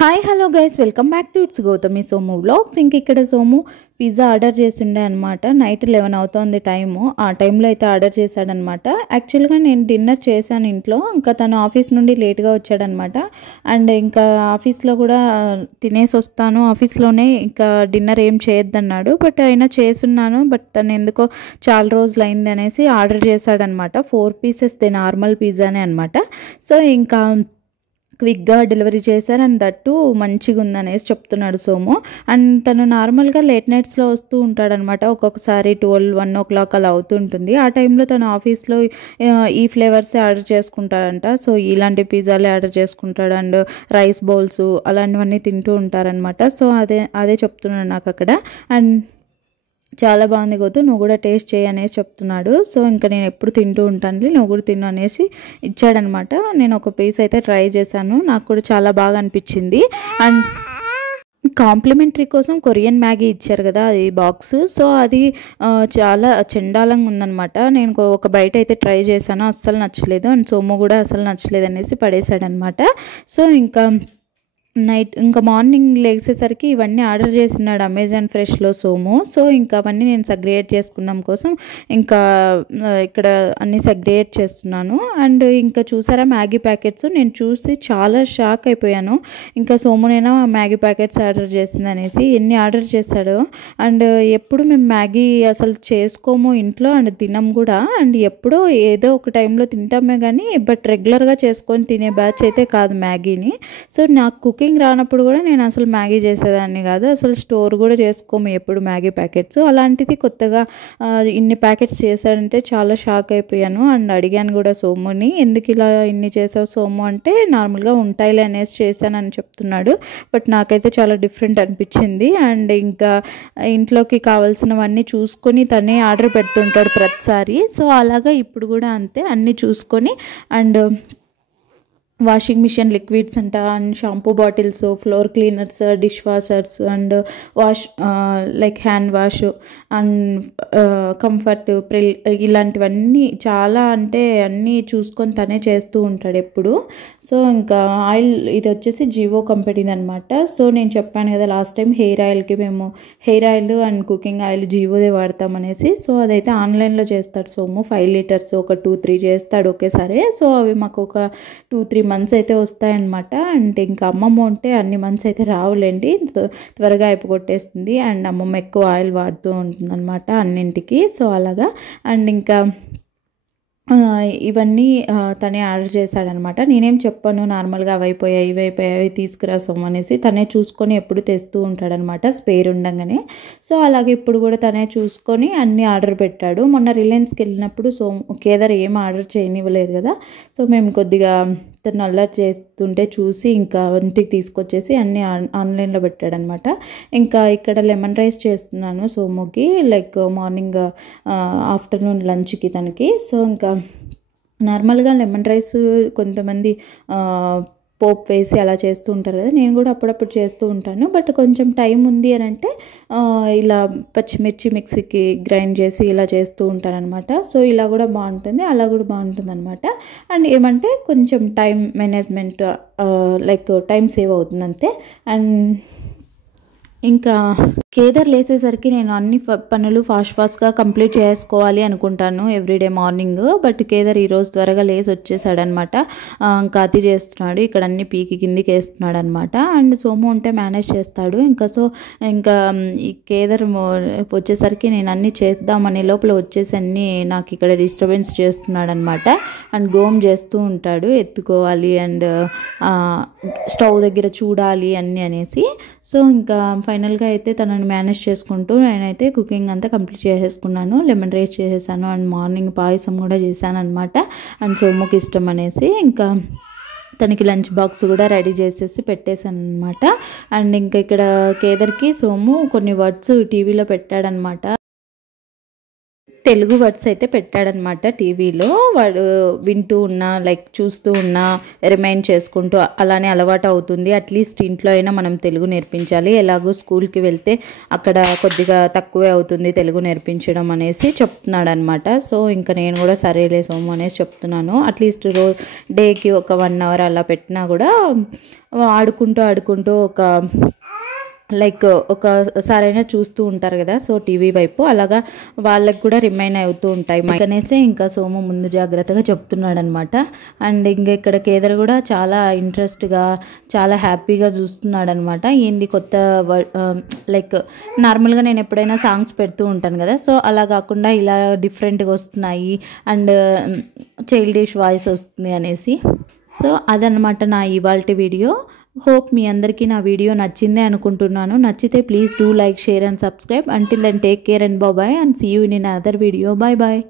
Hi hello guys welcome back to it's Gautami Somu vlogs. ఇంక ఇక్కడ Somu pizza order చేస్తుండే అనమాట. నైట్ 11 అవుతోంది టైము. ఆ టైంలో అయితే ఆర్డర్ చేశాడనమాట. యాక్చువల్గా నేను డిన్నర్ చేశాను ఇంట్లో. ఇంకా తను ఆఫీస్ నుండి లేట్గా వచ్చాడనమాట. అండ్ ఇంకా ఆఫీస్లో కూడా తినేసి వస్తాను, ఆఫీస్లోనే ఇంకా డిన్నర్ ఏం చేయొద్దన్నాడు. బట్ అయినా చేసున్నాను. బట్ తను ఎందుకో చాలా రోజులు అయింది అనేసి ఆర్డర్ చేశాడనమాట. 4 pieces నార్మల్ పిజ్జానే అనమాట. సో ఇంకా క్విక్గా డెలివరీ చేశారు అండ్ దట్టు మంచిగా ఉందనేసి చెప్తున్నాడు సోము. అండ్ తను నార్మల్గా లేట్ నైట్స్లో వస్తూ ఉంటాడనమాట. ఒక్కొక్కసారి 12-1 o'clock అలా అవుతుంటుంది. ఆ టైంలో తను ఆఫీస్లో ఈ ఫ్లేవర్సే ఆర్డర్ చేసుకుంటాడంట. సో ఇలాంటి పిజ్జాలే ఆర్డర్ చేసుకుంటాడు అండ్ రైస్ బౌల్స్ అలాంటివన్నీ తింటూ ఉంటారనమాట. సో అదే చెప్తున్నాడు నాకు అక్కడ. అండ్ చాలా బాగుంది గోతు, నువ్వు కూడా టేస్ట్ చేయి అనేసి చెప్తున్నాడు. సో ఇంకా నేను ఎప్పుడు తింటూ ఉంటాను, నువ్వు కూడా తిను అనేసి ఇచ్చాడనమాట. నేను ఒక పీస్ అయితే ట్రై చేశాను, నాకు కూడా చాలా బాగా అనిపించింది. అండ్ కాంప్లిమెంటరీ కోసం కొరియన్ మ్యాగీ ఇచ్చారు కదా, అది బాక్స్. సో అది చాలా చెండాలంగా ఉందనమాట. నేను ఒక బయట అయితే ట్రై చేశాను, అస్సలు నచ్చలేదు. అండ్ సోము కూడా అస్సలు నచ్చలేదు అనేసి పడేశాడనమాట. సో ఇంకా ఇంకా మార్నింగ్ లేచేసరికి ఇవన్నీ ఆర్డర్ చేసినాడు అమెజాన్ ఫ్రెష్లో సోము. సో ఇంకా అవన్నీ నేను సెగ్రిగేట్ చేసుకుందాం కోసం ఇంకా ఇక్కడ అన్నీ సెగ్రిగేట్ చేస్తున్నాను. అండ్ ఇంకా చూసారా మ్యాగీ ప్యాకెట్స్, నేను చూసి చాలా షాక్ అయిపోయాను. ఇంకా సోమునైనా మ్యాగీ ప్యాకెట్స్ ఆర్డర్ చేసింది అనేసి ఎన్ని ఆర్డర్ చేశాడు. అండ్ ఎప్పుడు మేము మ్యాగీ అసలు చేసుకోము ఇంట్లో అండ్ తినం కూడా. అండ్ ఎప్పుడో ఏదో ఒక టైంలో తింటామే కానీ బట్ రెగ్యులర్గా చేసుకొని తినే బ్యాచ్ అయితే కాదు మ్యాగీని. సో నాకు కుకింగ్ రానప్పుడు కూడా నేను అసలు మ్యాగీ చేసేదాన్ని కాదు, అసలు స్టోర్ కూడా చేసుకోము ఎప్పుడు మ్యాగీ ప్యాకెట్స్. అలాంటిది కొత్తగా ఇన్ని ప్యాకెట్స్ చేశాడంటే చాలా షాక్ అయిపోయాను. అండ్ అడిగాను కూడా సోముని, ఎందుకు ఇలా ఇన్ని చేసావు సోము అంటే నార్మల్గా ఉంటాయిలే అనేసి చేశానని చెప్తున్నాడు. బట్ నాకైతే చాలా డిఫరెంట్ అనిపించింది. అండ్ ఇంకా ఇంట్లోకి కావాల్సినవన్నీ చూసుకొని తనే ఆర్డర్ పెడుతుంటాడు ప్రతిసారి. సో అలాగా ఇప్పుడు కూడా అంతే, అన్నీ చూసుకొని అండ్ వాషింగ్ మిషన్ లిక్విడ్స్ అంట and shampoo bottles, floor cleaners, dish washers and like hand wash and comfort Pril ఇలాంటివన్నీ చాలా అంటే అన్నీ చూసుకొని తనే చేస్తూ ఉంటాడు ఎప్పుడు. సో ఇంకా ఆయిల్ ఇది వచ్చేసి జివో కంపెనీది అనమాట. సో నేను చెప్పాను కదా లాస్ట్ టైం హెయిర్ ఆయిల్కి మేము hair oil and cooking oil జివోదే వాడతామనేసి. సో అదైతే ఆన్లైన్లో చేస్తాడు సోము. 5 liters ఒక 2-3 చేస్తాడు ఒకేసారి. సో అవి మాకు ఒక 2-3 months అయితే వస్తాయన్నమాట. అంటే ఇంకా అమ్మమ్మ ఉంటే అన్ని మంత్స్ అయితే రావులేండి, త్వరగా అయిపోగొట్టేస్తుంది. అండ్ అమ్మమ్మ ఎక్కువ ఆయిల్ వాడుతూ ఉంటుంది అనమాట అన్నింటికి. సో అలాగా అండ్ ఇంకా ఇవన్నీ తనే ఆర్డర్ చేశాడనమాట. నేనేం చెప్పాను, నార్మల్గా అవి అయిపోయాయి తీసుకురా సోము అనేసి తనే చూసుకొని ఎప్పుడు తెస్తూ ఉంటాడనమాట స్పేర్ ఉండగానే. సో అలాగే ఇప్పుడు కూడా తనే చూసుకొని అన్నీ ఆర్డర్ పెట్టాడు. మొన్న రిలయన్స్కి వెళ్ళినప్పుడు కేదార్ ఏం ఆర్డర్ చేయనివ్వలేదు కదా. సో మేము కొద్దిగా తను అల్లరి చేస్తుంటే చూసి ఇంకా ఇంటికి తీసుకొచ్చేసి అన్నీ ఆన్లైన్లో పెట్టాడనమాట. ఇంకా ఇక్కడ లెమన్ రైస్ చేస్తున్నాను సోముకి, లైక్ మార్నింగ్ ఆఫ్టర్నూన్ లంచ్కి తనకి. సో ఇంకా నార్మల్గా లెమన్ రైస్ కొంతమంది పోపు వేసి అలా చేస్తూ ఉంటారు కదా, నేను కూడా అప్పుడప్పుడు చేస్తూ ఉంటాను. బట్ కొంచెం టైం ఉంది అని అంటే ఇలా పచ్చిమిర్చి మిక్సీకి గ్రైండ్ చేసి ఇలా చేస్తూ ఉంటానన్నమాట. సో ఇలా కూడా బాగుంటుంది, అలా కూడా బాగుంటుంది అనమాట. అండ్ ఏమంటే కొంచెం time management, like time save అవుతుంది అంతే. అండ్ ఇంకా కేదార్ లేసేసరికి నేను అన్ని పనులు ఫాస్ట్గా కంప్లీట్ చేసుకోవాలి అనుకుంటాను ఎవ్రీడే మార్నింగ్. బట్ కేదార్ ఈరోజు త్వరగా లేసి వచ్చేసాడనమాట. ఇంకా అతి చేస్తున్నాడు, ఇక్కడ అన్ని పీకి కిందికి వేస్తున్నాడు అనమాట. అండ్ సోము ఉంటే మేనేజ్ చేస్తాడు. ఇంకా ఈ కేదార్ వచ్చేసరికి నేను అన్నీ చేద్దామనే లోపల వచ్చేసి అన్నీ నాకు ఇక్కడ డిస్టర్బెన్స్ చేస్తున్నాడు అనమాట. అండ్ గోమ్ చేస్తూ ఉంటాడు, ఎత్తుకోవాలి అండ్ స్టవ్ దగ్గర చూడాలి అన్నీ అనేసి. సో ఇంకా ఫైనల్గా అయితే తనని మేనేజ్ చేసుకుంటూ నేనైతే కుకింగ్ అంతా కంప్లీట్ చేసేసుకున్నాను. లెమన్ రైస్ చేసేసాను అండ్ మార్నింగ్ పాయసం కూడా చేశాను అనమాట. అండ్ సోముకి ఇష్టం అనేసి ఇంకా తనకి లంచ్ బాక్స్ కూడా రెడీ చేసేసి పెట్టేశాను అనమాట. అండ్ ఇంకా ఇక్కడ కేదార్కి సోము కొన్ని వర్డ్స్ టీవీలో పెట్టాడనమాట. తెలుగు వర్డ్స్ అయితే పెట్టాడనమాట టీవీలో. వాడు వింటూ ఉన్నా లైక్ చూస్తూ ఉన్నా రిమైండ్ చేసుకుంటూ అలానే అలవాటు అవుతుంది. అట్లీస్ట్ ఇంట్లో అయినా మనం తెలుగు నేర్పించాలి, ఎలాగో స్కూల్కి వెళ్తే అక్కడ కొద్దిగా తక్కువే అవుతుంది తెలుగు నేర్పించడం అనేసి చెప్తున్నాడు అనమాట. సో ఇంకా నేను కూడా సరేలే సోము అనేసి చెప్తున్నాను. అట్లీస్ట్ డేకి ఒక 1 hour అలా పెట్టినా కూడా ఆడుకుంటూ ఒక లైక్ ఒకసారైనా చూస్తూ ఉంటారు కదా, సో టీవీ వైపు అలాగా వాళ్ళకి కూడా రిమైండ్ అవుతూ ఉంటాయి అనేసి ఇంకా సోము ముందు జాగ్రత్తగా చెప్తున్నాడు అనమాట. అండ్ ఇంకా ఇక్కడ కేదర్ కూడా చాలా ఇంట్రెస్ట్గా చాలా హ్యాపీగా చూస్తున్నాడు అనమాట. ఏంది కొత్త లైక్ నార్మల్గా నేను ఎప్పుడైనా సాంగ్స్ పెడుతూ ఉంటాను కదా, సో అలా కాకుండా ఇలా డిఫరెంట్గా వస్తున్నాయి అండ్ చైల్డిష్ వాయిస్ వస్తుంది అనేసి. సో అదనమాట నా ఇవాల్టి వీడియో. హోప్ మీ అందరికీ నా వీడియో నచ్చిందే అనుకుంటున్నాను. నచ్చితే please do like, share and subscribe. Until then take care and bye and see you in another video. Bye bye.